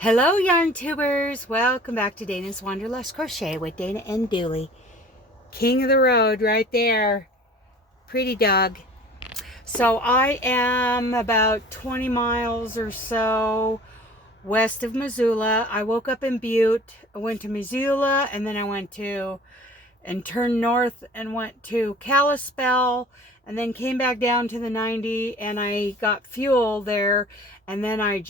Hello, yarn tubers. Welcome back to Dana's Wanderlust Crochet with Dana and Dooley. King of the road right there. Pretty dog. So I am about 20 miles or so west of Missoula. I woke up in Butte. I went to Missoula, and then I turned north and went to Kalispell, and then came back down to the 90, and I got fuel there, and then I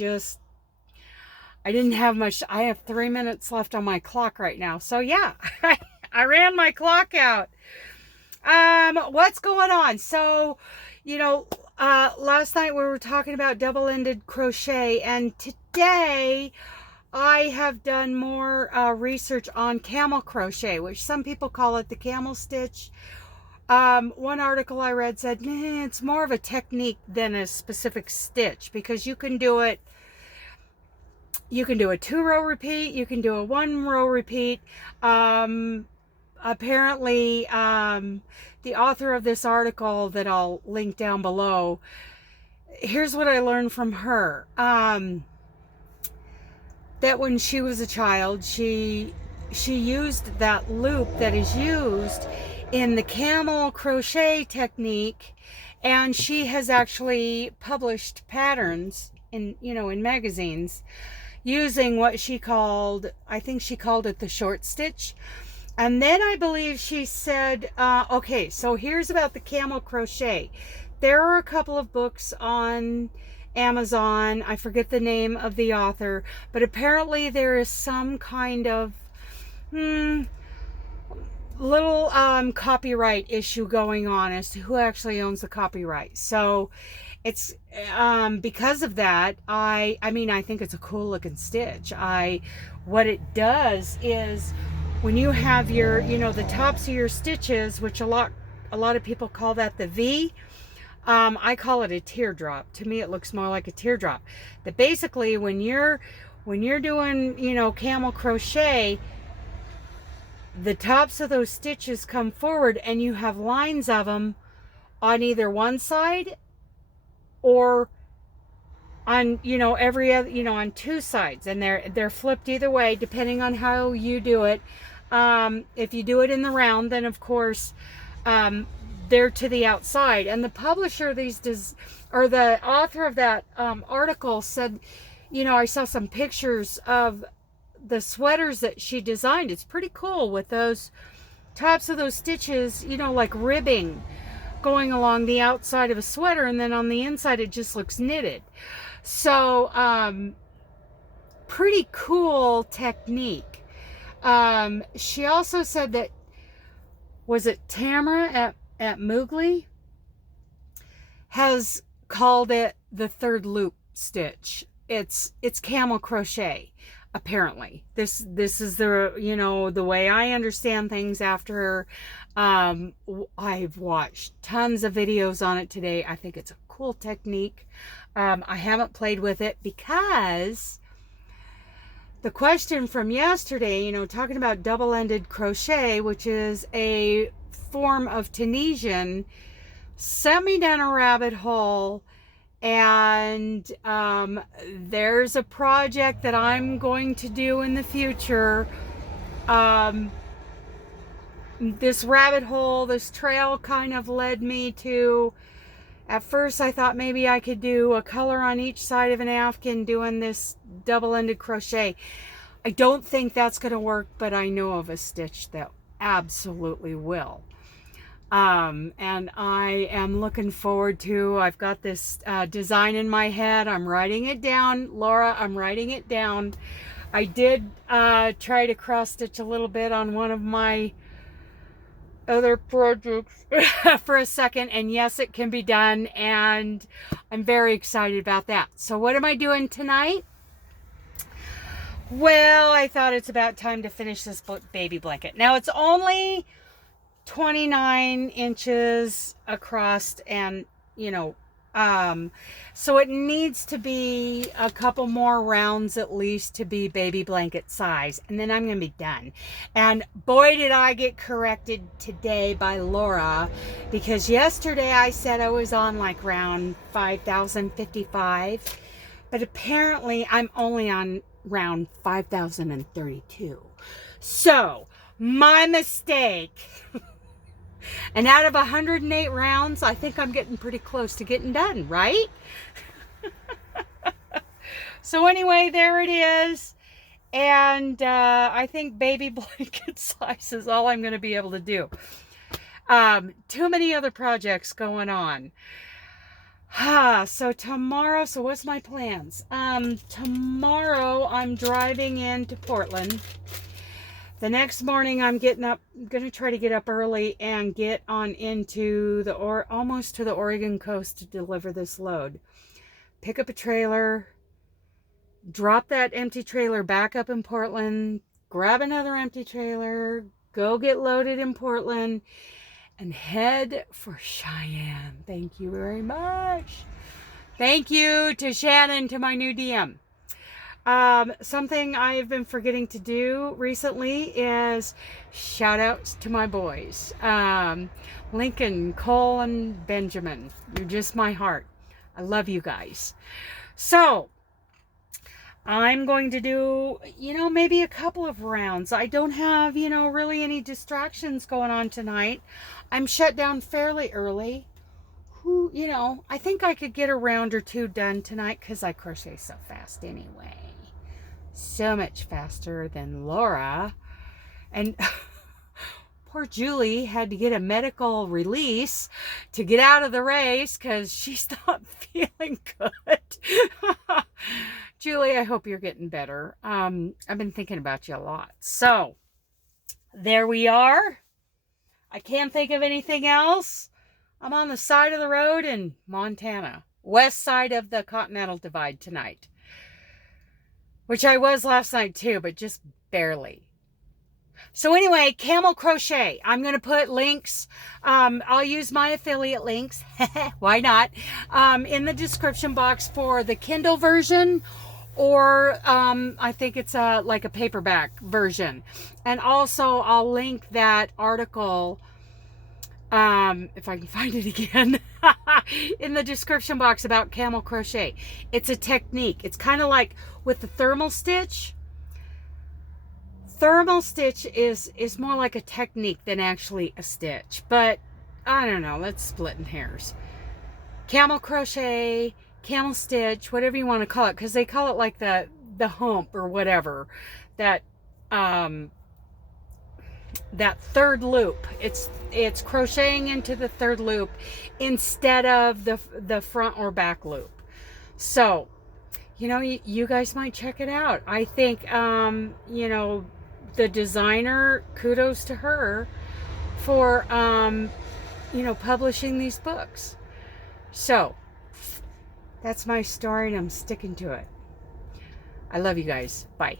didn't have much. I have 3 minutes left on my clock right now. So yeah, I ran my clock out. What's going on? So, last night we were talking about double-ended crochet, and today I have done more research on camel crochet, which some people call it the camel stitch. One article I read said, it's more of a technique than a specific stitch, because you can do a 2-row repeat, you can do a 1-row repeat. Apparently, the author of this article that I'll link down below, here's what I learned from her. That when she was a child, she used that loop that is used in the camel crochet technique, and she has actually published patterns in magazines using what she called, I think she called it the short stitch. And then I believe she said, okay, so here's about the camel crochet. There are a couple of books on Amazon. I forget the name of the author, but apparently there is some kind of little copyright issue going on as to who actually owns the copyright. So it's because of that, I think it's a cool looking stitch. What it does is, when you have your, the tops of your stitches, which a lot of people call that the V, I call it a teardrop. To me, it looks more like a teardrop. That basically, when you're doing, camel crochet, the tops of those stitches come forward, and you have lines of them on either one side or on every other, on two sides, and they're flipped either way depending on how you do it. If you do it in the round, then of course they're to the outside. And the publisher of these or the author of that article said, I saw some pictures of the sweaters that she designed. It's pretty cool with those tops of those stitches, like ribbing going along the outside of a sweater, and then on the inside it just looks knitted. So pretty cool technique. She also said that, was it Tamara at Moogly, has called it the third loop stitch. It's camel crochet. Apparently, this is the the way I understand things after I've watched tons of videos on it today. I think it's a cool technique. I haven't played with it because the question from yesterday, talking about double-ended crochet, which is a form of Tunisian, sent me down a rabbit hole. And there's a project that I'm going to do in the future. This rabbit hole, this trail kind of led me to, at first I thought maybe I could do a color on each side of an Afghan doing this double-ended crochet. I don't think that's going to work, but I know of a stitch that absolutely will. And I am looking forward to, I've got this design in my head. I'm writing it down, Laura. I'm writing it down. I did try to cross stitch a little bit on one of my other projects for a second, and yes, it can be done, and I'm very excited about that. So what am I doing tonight? Well, I thought it's about time to finish this baby blanket. Now, it's only 29 inches across, and so it needs to be a couple more rounds at least to be baby blanket size, and then I'm gonna be done. And boy, did I get corrected today by Laura, because yesterday I said I was on like round 5055, but apparently I'm only on round 5032. So, my mistake. And out of 108 rounds, I think I'm getting pretty close to getting done, right? So anyway, there it is. And I think baby blanket size is all I'm going to be able to do. Too many other projects going on. So tomorrow, so what's my plans? Tomorrow I'm driving into Portland. The next morning I'm getting up, going to try to get up early and get on into the, almost to the Oregon coast to deliver this load. Pick up a trailer, drop that empty trailer back up in Portland, grab another empty trailer, go get loaded in Portland, and head for Cheyenne. Thank you very much. Thank you to Shannon, to my new DM. Something I've been forgetting to do recently is shout outs to my boys. Lincoln, Cole, and Benjamin. You're just my heart. I love you guys. So, I'm going to do, maybe a couple of rounds. I don't have, really any distractions going on tonight. I'm shut down fairly early. I think I could get a round or two done tonight because I crochet so fast anyway. So much faster than Laura. And poor Julie had to get a medical release to get out of the race because she's not feeling good. Julie, I hope you're getting better. I've been thinking about you a lot. So, there we are. I can't think of anything else. I'm on the side of the road in Montana. West side of the Continental Divide tonight. Which I was last night too, but just barely. So anyway, Camel Crochet. I'm going to put links. I'll use my affiliate links. Why not? In the description box for the Kindle version, or I think it's like a paperback version. And also I'll link that article, if I can find it again, in the description box about camel crochet. It's a technique. It's kind of like with the thermal stitch. Thermal stitch is more like a technique than actually a stitch. But I don't know. Let's split in hairs. Camel crochet, camel stitch, whatever you want to call it, because they call it like the hump or whatever. That third loop. It's crocheting into the third loop instead of the front or back loop. So, you guys might check it out. I think the designer, kudos to her for publishing these books. So, that's my story and I'm sticking to it. I love you guys. Bye.